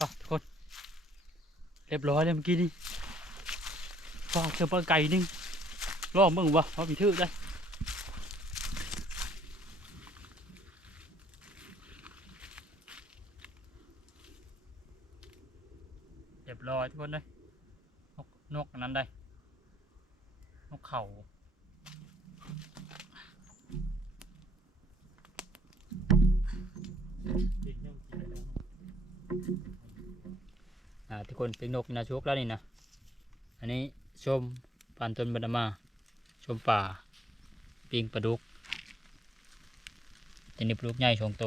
อะทุกคน เรียบร้อยเลยเมื่อกี้นี่ฟาเจอปลาไก่นึงรอบมึงวะเขามีทื่อได้ เรียบร้อยทุกคนเลยนกนกอันนั้นได้ นกเขาอ่าทุกค นเป็นนกนาชุกแล้วนี่นะอันนี้ชมปานต้นบันดามา ชมป่าปิงปลาดุกจะนี่ปลาดุกใหญ่ชงโต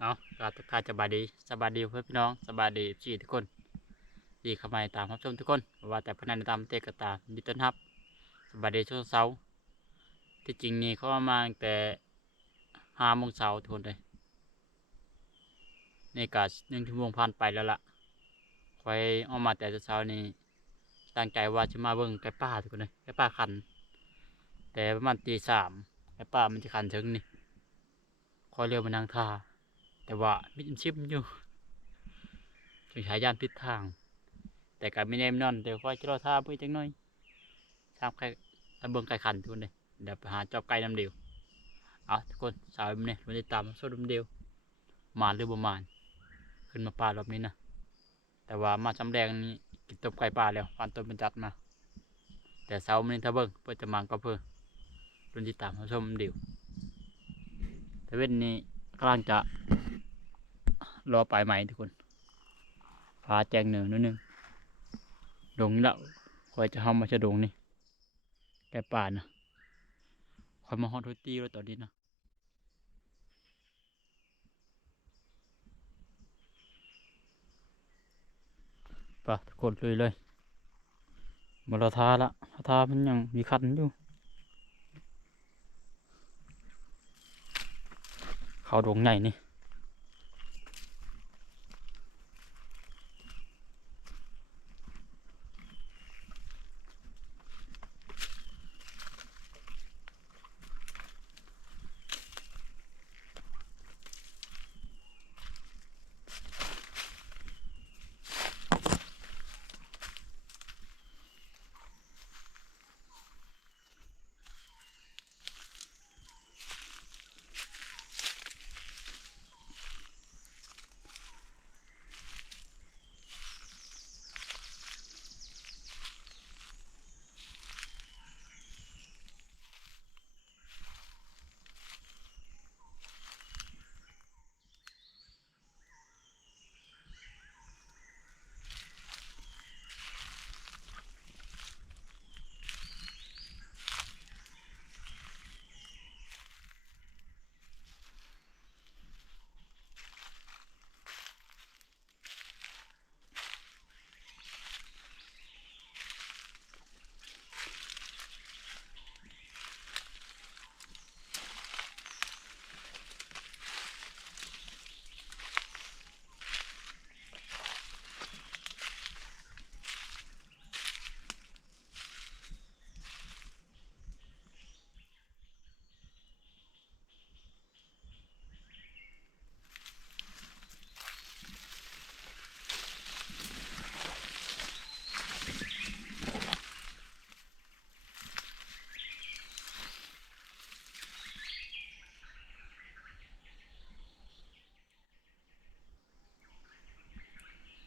เนาะก็ทักทายสบายดีสบายดีเพื่อนพี่น้องสบายดีจีทุกคนดีเข้ามาตามรับชมทุกคนว่าแต่พนันตามเตกตามยินดีต้อนรับสบายดีช่วงเช้าที่จริงนี่เขามาแต่ห้าโมงเช้าทุกคนเลยนี่กาหนึ่งชั่วโมงผ่านไปแล้วล่ะคอยออกมาแต่เช้านี่ตั้งใจว่าจะมาเบิ่งไก่ป่าทุกคนเลยไก่ป่าขัน แต่ประมาณตีสามไก่ป่ามันจะขันถึงนี่คอยเรียวมานั่งท่า แต่ว่ามิดชิมอยู่ถึงใช้ยานพิษทาง แต่ก็ไม่แน่นอนเดี๋ยวค่อยจะรอท่าเพื่อจังหน่อยทราบใครตะเบิงไก่ขันทุกคนเลยเดี๋ยวไปหาจอบไก่น้ำเดียวเอาทุกคนสาวมันเนี่ยมันจะตามโซดมเดียวมาหรือประมาณขึ้นมาป่ารอบนี้นะแต่ว่ามาจำแดงนี้กินตบไก่ป่าแล้วฟันต้นเป็นจัดมา แต่สาวมันนี่ถ้าเบิ้งเพื่อจะมังก็เพื่อรุ่นที่ตามเขาชมเดียวแต่เว้นนี้กำลังจะ รอปลายไหมทุกคนฟ้าแจ้งเหนือนิดนึงดงนี่ละคอยจะเข้ามาจะดงนี่แกป่านะคอยมาฮอตทุตี้แล้วตอนนี้นะป่ะกคนเลยเลยมาเราทาละทามันยังมีคันอยู่เขาดงใหญ่นี่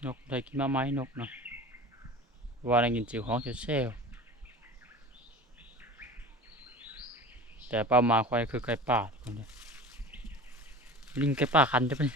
นกได้กินมาไม้นกเนาะว่าได้ยินเสียงของเซลเซลแต่เป้าหมาควายคือไก่ป่าคนเดียวลิงไก่ป่าคันจะเป็น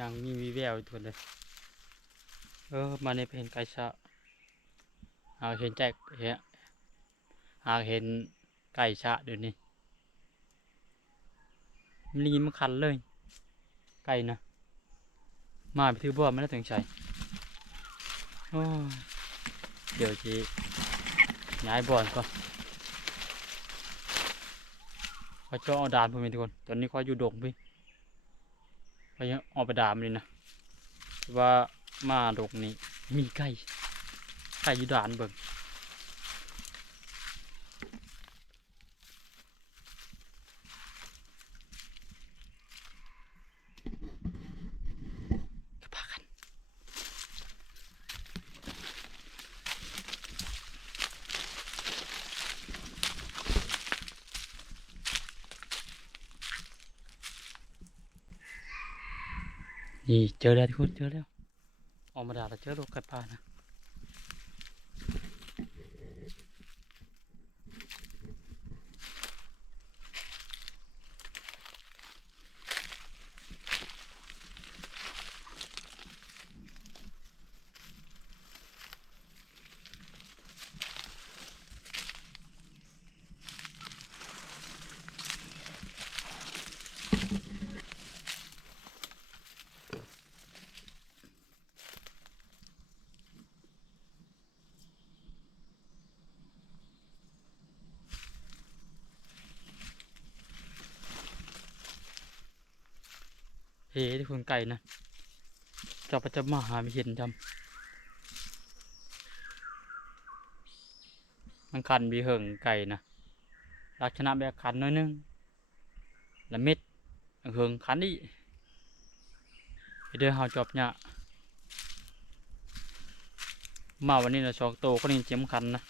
ยังมีวีแววอยู่ทุกคนเลย เออ มาในเห็นไก่ชะหากเห็นแจกเห็นหากเห็นไก่ชะเดี๋ยวนี้มันลีมันคันเลย ไก่นะ มาไปถือบ่อมันน่าถึงใส่โอ้เดี๋ยวจีย้ายบ่อนก่อนเขาะเอาดานผมเองทุกคน ตอนนี้เขาอยู่ดงพี่ เขายังออกไปด่ามันเลยนะว่ามาดงนี้มีไก่ไก่อยู่ด่านเบิ่ง นี่เจอแล้วทุกคนเจอแล้วออกมาด่าเราเจอลูกไก่ป่านะ เฮ้ทุกคนไก่นะจะไปจะมาหาไม่เห็นจำมันคันบีเหิงไก่นะลักษณะแบบคันน้อยนึงละเม็ดเหิงคันอีเดี๋ยวเราจบเนี่ยมาวันนี้เราชอกโตก็นี่เจียมคันนะ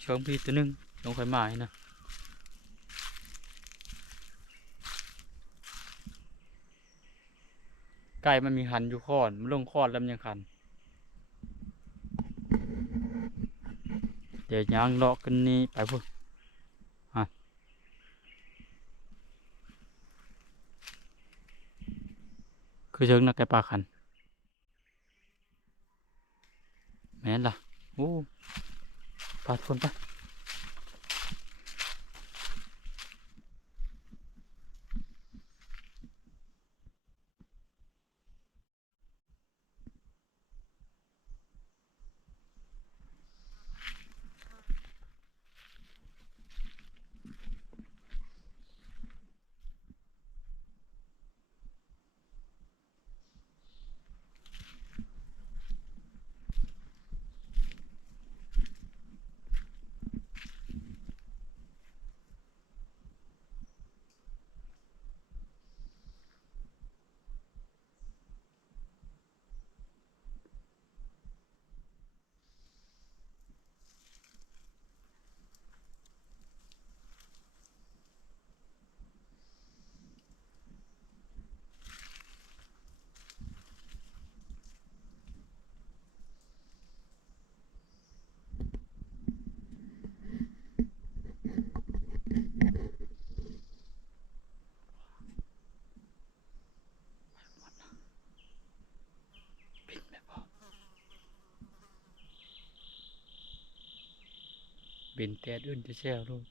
เชิงพี่ตัวนึงลงไฟมาให้นะ ไก่มันมีคันอยู่ขอนมันลงขอนแล้วมันยังคัน เดี๋ยวย่างเลาะกันนี้ไปพุ่นคือเชิงนักไก่ปลาคัน แม่นล่ะ โอ้ปลาทนไปะ บินแต่อื่นจะแช่ลูก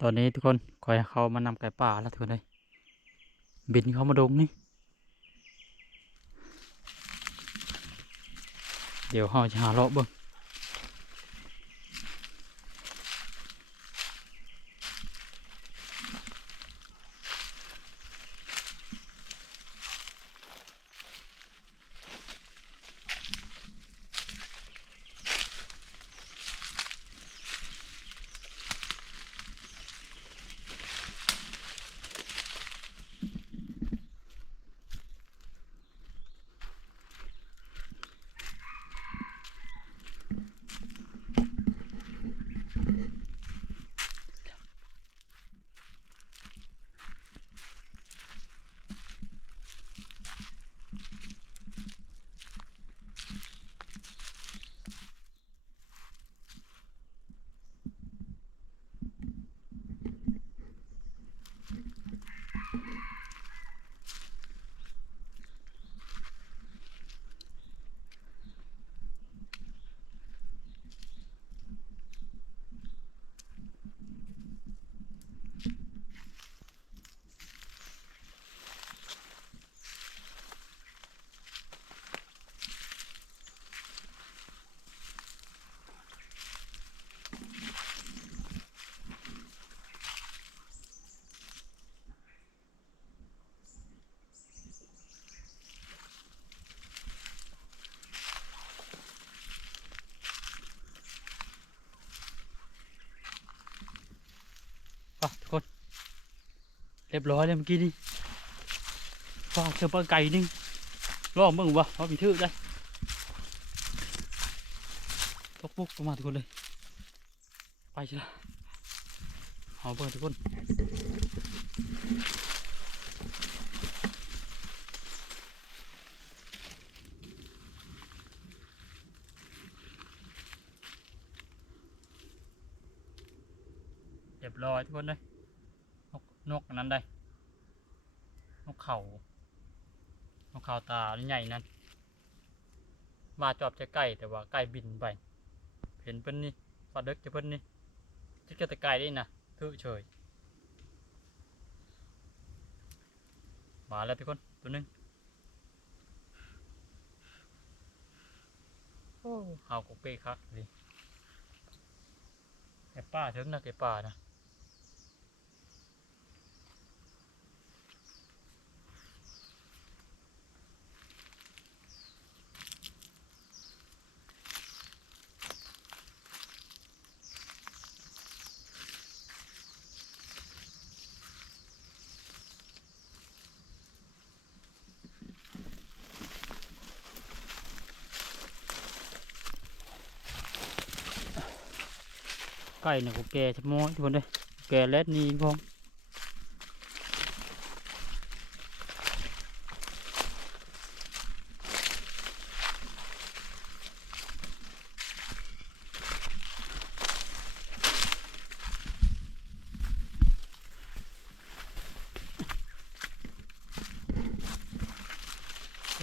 ตอนนี้ทุกคนคอยเขามานำไก่ป่าแล้วทุกคนเลยบินเข้ามาดงนี่ เดี๋ยวเราจะหาเลาะเบิ่ง รียบร้อยเลยเมื่อกี้นี่ฟ้าเจอปลาไก่นึงลอบิ่งวะเอาไปถือได้ตกปุ๊กออกมาทุกคนเลย ไปใช่ละเอาเบิ่งทุกคนเรียบร้อยทุกคนเลย นกนั้นได้ นกเขานกเขาตาใหญ่นั่นมาจอบจะใกล้แต่ว่าใกล้บินไป เห็นเพิ่นนี่ฟาด็กจะเพิ่นนี่จะเกิดแต่ไกลได้นะทื่อเฉยมาแล้วทุกคนตัวหนึงโอ้เฮากกเป้คักเลยแกป้าถึงนะแกป้านะ ไก่เนี่ยกูแก่ชะโม้ทุกคนเลยแก่เล็ดนี่พร้อม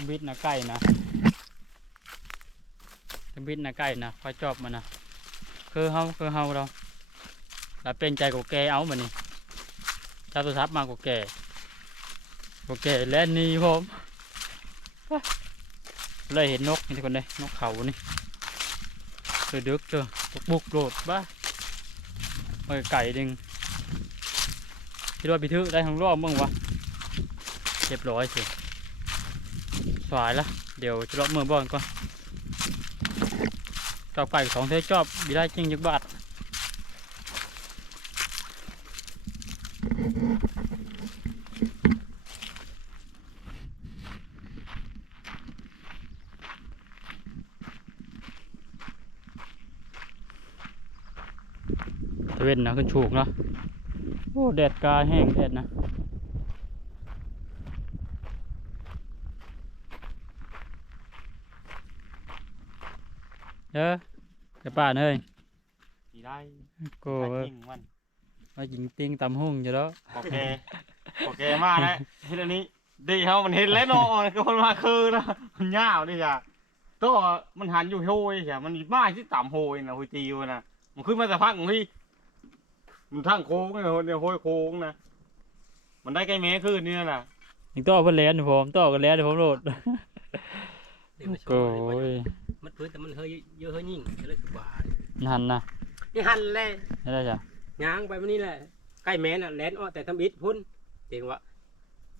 บิดนะไก่นะบิดนะไก่นะคอยจอบมันนะ คือเฮาคือเฮาเราเราเป็นใจกูแกเอามานี่จับโทรศัพมากูแกกูแกและนี่ผมเลยเห็นนกนี่ทุกคนเลยนกเขานี่คือดึกเจอบุกบุกโดดบ้าเอ้ยไก่ดึงคิดว่าไปถือได้ทั้งรอบมึงวะเรียบร้อยสิสายละเดี๋ยวจะรอบมือบอลก่อน อบไก่สองเทจอบมีได้จริงจักบาทเวนนะขึ้นชูกเนาะโอ้แดดกาแห้งแดดนะเด้อ จะป่านเฮ้ยสีได้กูถ้าจริงมันมายิงติงตำหุ่งอยู่แล้วโอเคโอเคมากนะเฮ็ดอันนี้ดีเขามันเห็นแล้วเนาะก็มันมาคือนะมันยาวดิจ้ะตัวมันหันอยู่โฮยจ้ะมันมาที่ต่ำโฮยนะโฮยตีวนะมันขึ้นมาสักพักของพี่มันทั้งโค้งเนี่ยเนี่ยโฮยโค้งนะมันได้ใกล้เมตรขึ้นนี่นะยิงต่อเพิ่นแลนอยู่ผมต่อกันแลนอยู่ผมโหลด เดี๋ยวมาโชโอ้ว์เลยยมันพื้นแต่มันเฮ้ยเยอะเฮ้ยยิ่งก็เลยคือบาดหันนะนี่หันเลยนี่ได้จ้ะง้างไปวันนี้แหละใกล้แม่น่ะแลนอ้อแต่ทำอิฐพุ่นเตียงว่า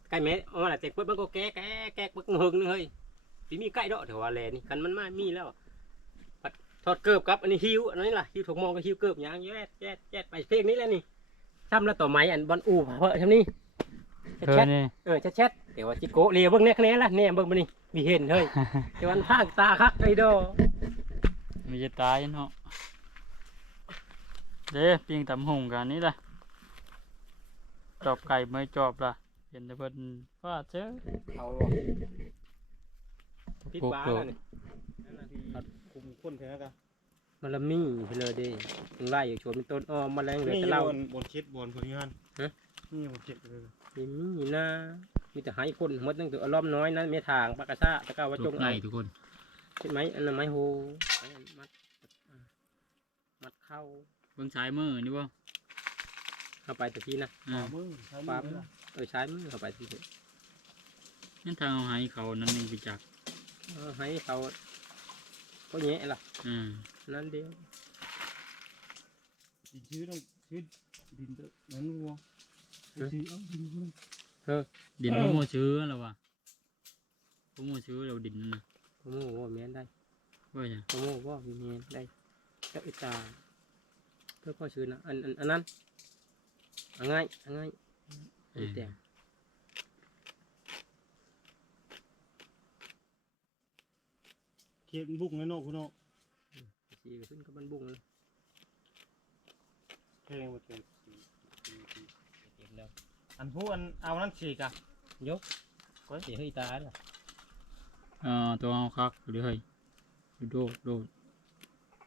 ใกล้แม่อ้อน่ะแต่ปุ๊บมันก็แก้แก้แก้ปึ๊กหึงนึงเฮ้ยปีมีใกล้ดอกเถอะว่าแลนี่กันมันมามีแล้วปัดทอดเกิบกับอันนี้หิวอันนี้ล่ะหิวถูกมองก็หิวเกิบยางแย่แย่แย่ไปเพลงนี้แหล้วนี่ทำแล้วต่อไม้อันบอลอู่เพอทำนี่เธอแชทนี่ เออแชทแชท เดี๋ยวว่าจิโกเลียเบิ่งเนี่ยคะแนนละเนี่ยเบิ่งมานี่มีเห็นเฮ้ยเดี๋ยวมันพากตาคักไอ้ดอมีจะตายเนาะเด้ปิงตำหุ่งกันนี่ล่ะจอบไก่ไม่จอบล่ะเห็นแต่เพิ่นว่าเจ้อเอาพิษปลูกบ้าโดแล้วดนี่คุมคนแค่กันมันละมี่ไปเลยเดิมึงไล่อยู่ชวนมันต้นอ้อมแมาแรงเหลือนี่แต่เราเราบนคิดบนคนนี้ฮันฮะนี่บนคิดเลยมีมีนะ มีแต่หายคนหมดตั้งแต่อารมณ์น้อยนั้นมีทางปากกาซาตะกาว่าจงเอาทุกคนใช่ไหมอันนั้นไม้โฮไม้อันมัดอ่ามัดเข้าเบิ่งซ้ายมือนี่บ่เข้าไปตะกี้นะอ่ามือใช้ปั๊มมือเออใช้มือเข้าไปทีเดียวนั่นทางเอาให้เขานั่นเองไปจักเออให้เขาก็แงะล่ะอ่านั่นเดียวชื่อต้องชื่อดินนั้นวัวชื่อเอาดินดินพ่อโมชื้อแล้ววะพ่อโมชื้อเราดินนั่นนะโอ้โหว่าแม่นได้ว่าจ้ะโอ้โหว่ามีแม่นได้เจ้าอิตาเพื่อพ่อชื่อนะอันอันอันนั้นเอาง่ายเอาง่ายเอาแต่เขียนบุกในโนคุณโนสีก็ขึ้นกับมันบุ้งเลยเพลงมาเต็มเก็บแล้ว อันผู้อันเอานั่นฉีกอะยกก็เสียให้ตาล่ะอ่าตัวเอาคักหรือเฮ้ยโดดโดด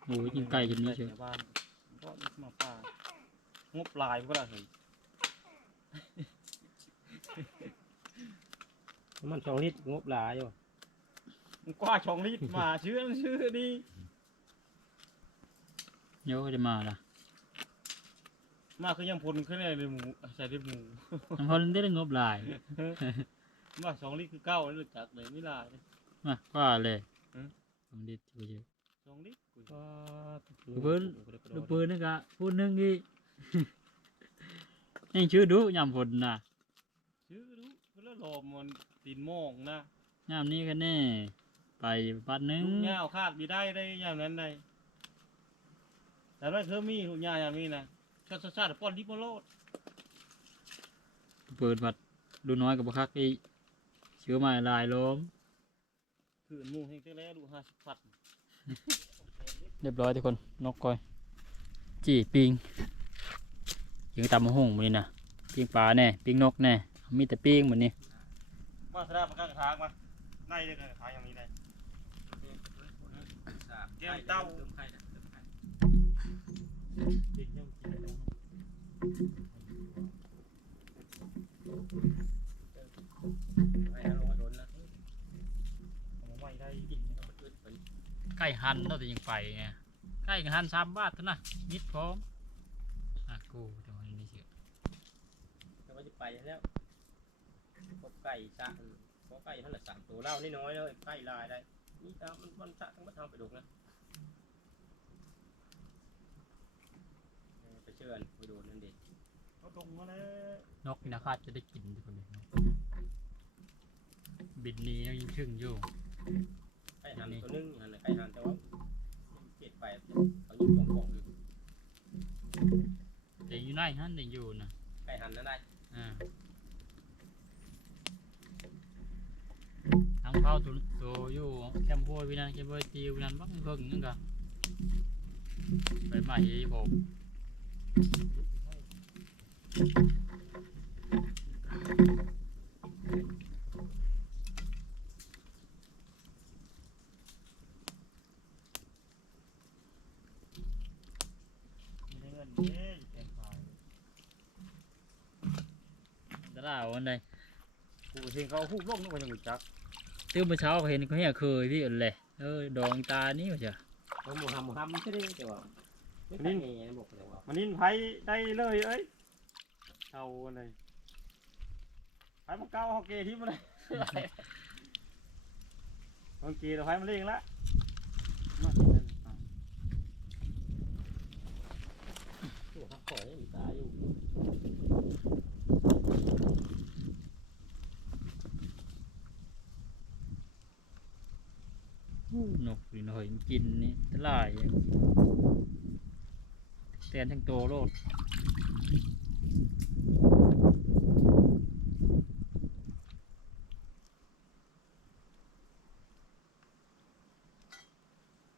โอ้ยยิงไก่จนนี้เชียวบ้านก็มาป่างบลายพวกเราเห็นมันสองลิตรงบหลายอยู่มันกว่าช่องลิตรมาชื่อชื่อดีเดี๋ยวก็จะมาละ มาคือยังพลขึ้นในหมูใส่ในหมูน้ำพอลได้งบหลายมาสองลิตรคือเก้าแล้วรู้จักเลยไม่ลายมาว่าเลยอืมสองลิตรเยอะสองลิตรกูก็ลูกปืนลูกปืนนี่กะพูดหนึงอีกยังชื่อดุยามฝนน่ะชื่อรู้เวลาหลอมมันตีนโมองนะยามนี้กันแน่ไปบัดหนึงลูกเงาคาดมีได้ได้ยามนั้นได้แต่ว่าเคยมีลูกเงาอย่างนี้นะ ชาติชาติป้อนดิบมาโลดเปิดบัดดูน้อยกับบักคักอีกเชื้อใหม่ลายล้มคือหมูเฮงเจ๊แล้วดูห้าสิบพัดเรียบร้อยทุกคนนกก้อยจีปิงยิงตำมะฮงมันนี่นะปิงปลาแน่ปิงนกแน่มีแต่ปิงเหมือนนี้มาสระประกันกระถางมาในเลยกระถางอย่างนี้ได้แก้วเต้าติดยังกินได้เอามาไว้ได้กิน ใกล้หันเราแต่ยังไปไงใกล้หันสามบาทเท่านะนิดพร้อมอะกูเดี๋ยวนี้เสียก็ว่าจะไปแล้วพบไก่สะพบไก่เท่าไหร่สามตัวเล่าน้อยเลยไก่ลายได้นี่ตามมันมันสะทั้งหมดทำไปดูนะ ไปเชิญไปดูนั่นดิเขาตรงมาแล้ว นกนี่นะคาดจะได้กินทุกคนเลยบินหนี้ยังชึ่งอยู่ ไก่หันตัวนึงหันไก่หันแต่ว่าเจ็ดแปดเขายิงกองๆอยู่แต่อยู่ไหนฮันแต่อยู่นะไก่หันนั่นได้อ่าทางเผาตัวตัวอยู่แคมป์โพยวินันแคมป์โพยตีวินันบักเพิ่งนึงกะไปมาเฮียผม มีเงินเย้ยแกงขายตลาวันใดกูเห็นเขาหุบลงนึกว่าจะรู้จักตื้อเมื่อเช้าก็เห็นเขาเห็นเคยพี่เอนเลยเออดองตานี่ว่าจ้ะเขาหมูทำหมูทำใช่ไหมแต่ว่า ไม่ใช่ไงบอกเลยว่ามันนินไผได้เลยเอ้ยเอาเลยไผมันเก้าฮอกเกย์ที่มันเลยฮอกเกย์เราไผมันเล่งละมาสิเล่นอะตัวข้าขอยังมีตาอยู่นกหรือหน่อยมันกินนี่ตลาดแตนทั้งโตโลด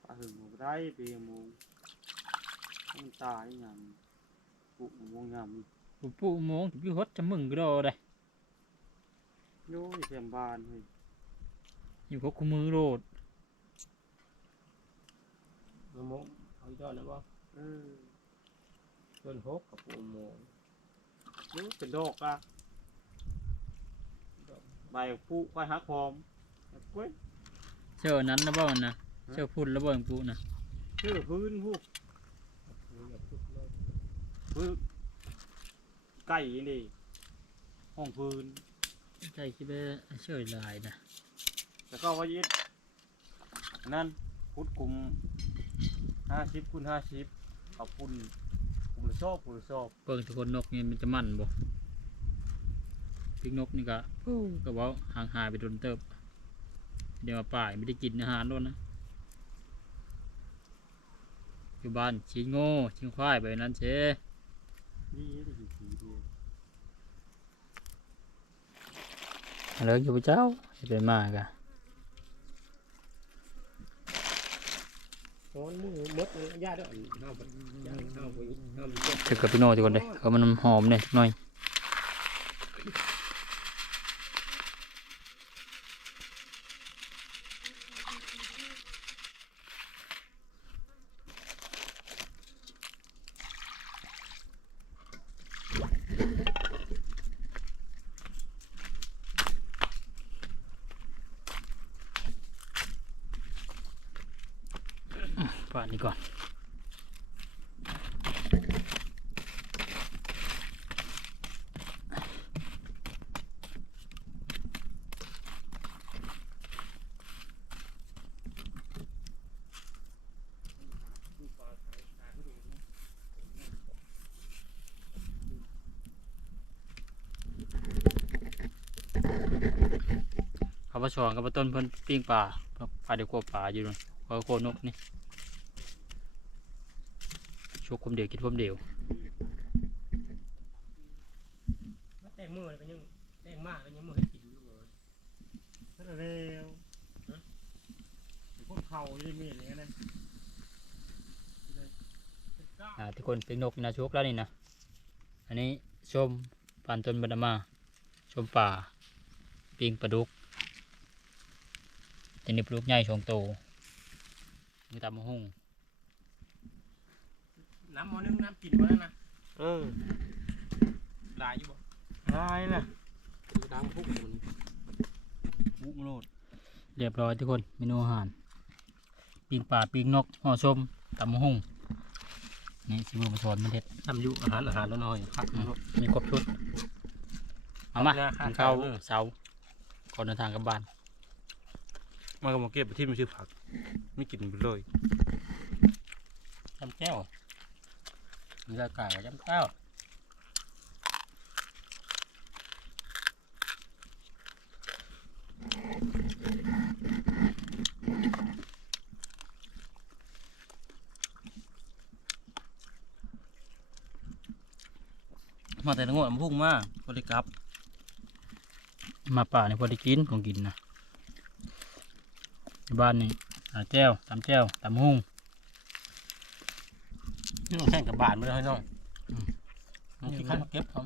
ปลาหึงหมูได้เปียหมูมันตายอย่างปุหมูงามปุ๊บปุ๊บโมงถึงพี่ฮดจะมึงก็โดได้โย่ยเสียมบานเฮ้ยอยู่พกคู่มือโลดมะม่วงเอายอดนะบ่เออ ต้นหกกับปูโมงโย่เป็นดอกอะใบผู้ใบหักหอมกล้วยเชื่อนั้นนะบ่มันนะเชื่อพุ่นแล้วบ่ของปุ๊นะชื่อพื้นผู้นี่แบบทุกโลกพื้นไก่นี่ห้องพื้นใจคิดว่าเชื่อหลายนะแล้วก็ว่ายึดนั่นพุดกลุ่มห้าสิบคูณห้าสิบเอาปุ่นกลุ่มละ ชอบกลุ่มละชอบเบิ่งทุกคนนกนี่มันจะมั่นบ่ปิกนกนี่ก็โอ้ก็เว้าห่างหายไปโดนเติบ เดี๋ยวมาป่ายไม่ได้กินอาหารโดนนะอยู่บ้านชิงโง่ชิงควายไปนั้นเชนี่ได้กี่ทีเดียวเหลืออยู่พระเจ้าจะเป็นมากอะ โอ้ย มือมดเลยญาติด้วยห้ามไปญาติห้ามไปห้ามไปถึกกับพี่โน่ทุกคนเลยเอามันหอมเนี่ยหน่อย ป่านนี้ก่อน เขามาชอนกับมาต้นเพิ่นปิ้งปลาปลาเดียวกว่าปลาอยู่นู่นเขาโคนนกนี่ชกคมเดียวกินคมเดียวแต่งมือก็ยังแต่งมากก็ยังมือให้กินอยู่เลยนั่นแหละเร็วฮะไอ้พวกเขายี่มีอะไรเงี้ยนะอ่าทุกคนเป็นนกนะชกแล้วนี่นะอันนี้ชมปานต้นบันดามา ชมป่าปิ้งปลาดุก ทีนี้ปลาดุกใหญ่ชงโตมีตามะฮุ่งน้ำมอนึงน้ำกินมาแล้วนะเออลายอยู่บ่ลายนะดังพุ่งมันบุกโลดเรียบร้อยทุกคนเมนูอาหารปิ้งป่าปิ้งนกห่อส้มตำมะฮุ่งนี่ชิบูมาสอนมันเด็ดทำอยู่อาหารอาหารแล้วน้อยครับอืมมีครบชุดเอามาครับกินข้าวครับเสาร์ก่อนเดินทางกลับบ้าน มันก็มาเก็บไปที่มันชื่อผัก ไม่กินไปเลยจำแก้วมีอากาศจำแก้วมาแต่ละงวดมันพุ่งมากพอดีครับ มาป่านี่พอด้กินของกินนะ บ้านนี่หาแจ้วตำแจ้วตำหุ่งนี่ต้องแข่งกับบานมาเลยน้องอืมมันขี้ขันเก็บของ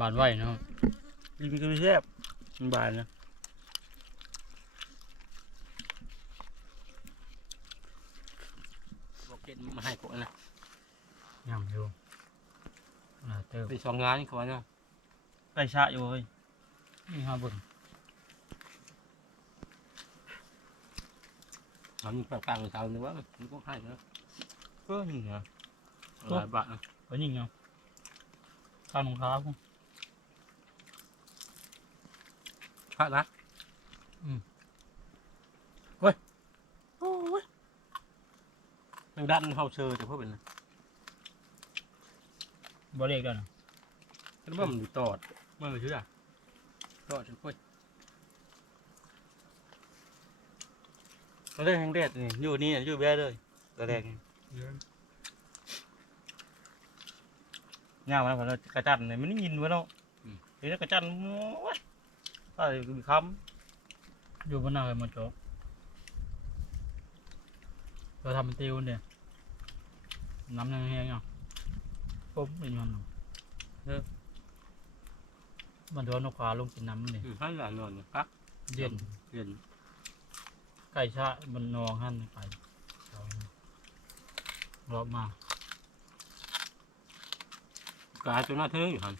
บานไหวเนาะกินกันไม่แซ่บมันบานนะบอกเก็บมาให้ผมนะยำอยู่อ่าเติมไปสองงานนี่เขาว่าเนาะไก่ชะอยู่เฮ้ยนี่ห้าบุญ ทำกลางๆเช้านึกว่ามันก็ให้นะก็นี่เหรอหลายบาทนะไปยิงเนาะข้าวหนองข้าวพระนะอืมเฮ้ยโอ้ยทางด้านเฮาเชอจะเพื่อเป็นนะบ่เรียกแล้วนะแต่ว่ามันอยู่ตอดมันไม่เชื่อตอดจะค่อย ตอนแรกแห้งแดดนี่อยู่นี่อยู่แบ่เลยตอนแรกนี่ย่างมันพอเรากระจันเนี่ยมันยินวะเนาะเห็นแล้วกระจันโอ้ยก็คือคอยู่บนหน้าเลยมาโจ๊กเราทำเป็นติวเนี่ยน้ำยังแห้งเนาะปุ๊บเป็นมันเนาะเออมันโดนนกขาลงกินน้ำนี่อืมให้หลานนอนพักเย็นเย็นไก่ชะมันนองหั่นไปรอบมากกายตัวหน้าเธออยู่หัน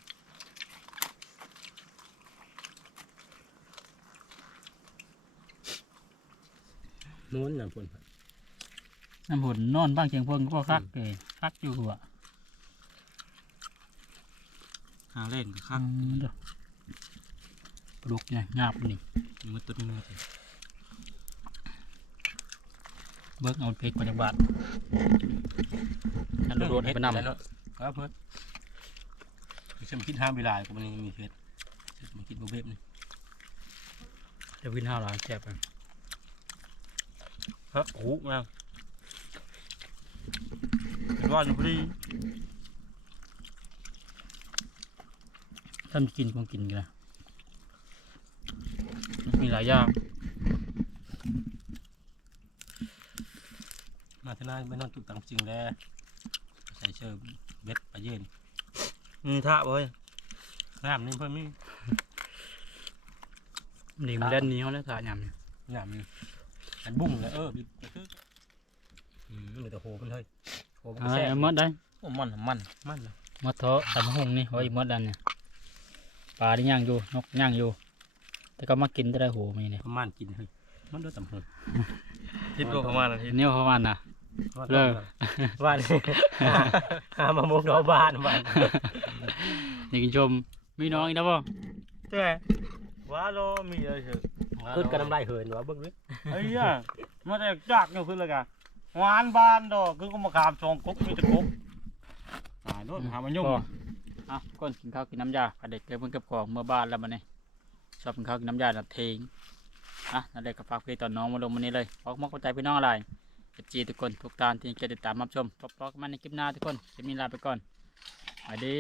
นู้นน่ะพุ่นน้ำผลนอนบ้างเชียงเพิ่งก็คักเลยคักอยู่หัวำหาเล่นกับอืข้างมเด้อปลุกเนี่ยงาบนี่มันตัวนึงเลย เบิกเอาเพกมาจากบาทนั่นโดดให้ไปนำแล้วครับเพื่อนฉันคิดห้ามเวลากูมันยังมีเพชรมันคิดบุเบบนี่จะวินห้าหลายแจ็บไปฮะโอ้โหแม่งเห็นว่าอยู่พอดีทำกินคงกินกันนะมีหลายอย่าง มาที่นั่นไม่นอนตุกตังจริงแล้วใส่เชิญเบ็ดไปยืนอืมท่าเว้ยน้ำนี่เพิ่มมีนี่มันเล่นนี้เขาแล้วถ่ายยำเนี่ยน้ำนี่อันบุ้งเลยเออบิดไปคืออืมเหลือแต่โหมันเลยโหมันก็เอาแซ่ไอ้บมดได้โอ้มันมันมันเลยมดเถาะตำหงนี่ไว้มดดันเนี่ยปลาที่ย่างอยู่นกย่างอยู่แต่ก็มากินได้ได้โหมีเนี่ยประมาณกินเฮ้ยมันด้วยตำหงทิศโลประมาณนาทีเนี้ยเขาวันน่ะ เลิกบ้านหามามุงนอกบ้านบ้านนี่กินชมมีน้องอีกแล้วป่ะใช่ว้าโลมีอะไรเถอะขึ้นกระน้ำลายเหินวะเบิ้งเลยไอ้ย่ามาแต่จากอยู่ขึ้นเลยกันหวานบานดอกคือก็มาขามชองกุ๊กมีแต่กุ๊กตายโดนหามันยุ่งก็อะก้นกินข้าวกินน้ำยาพาเด็กเก็บเงินเก็บของเมื่อบ้านแล้วมันนี่ชอบกินข้าวกินน้ำยาน่ะทิ้งอะนั่นเลยก็ฝากพี่ตอนน้องมาลงวันนี้เลยขอมอกใจพี่น้องอะไรเอฟ จีทุกคนทุกตานที่เกติดตามรับชมพบกันใหม่ในคลิปหน้าทุกคนจะมีลาไปก่อนสวัสดี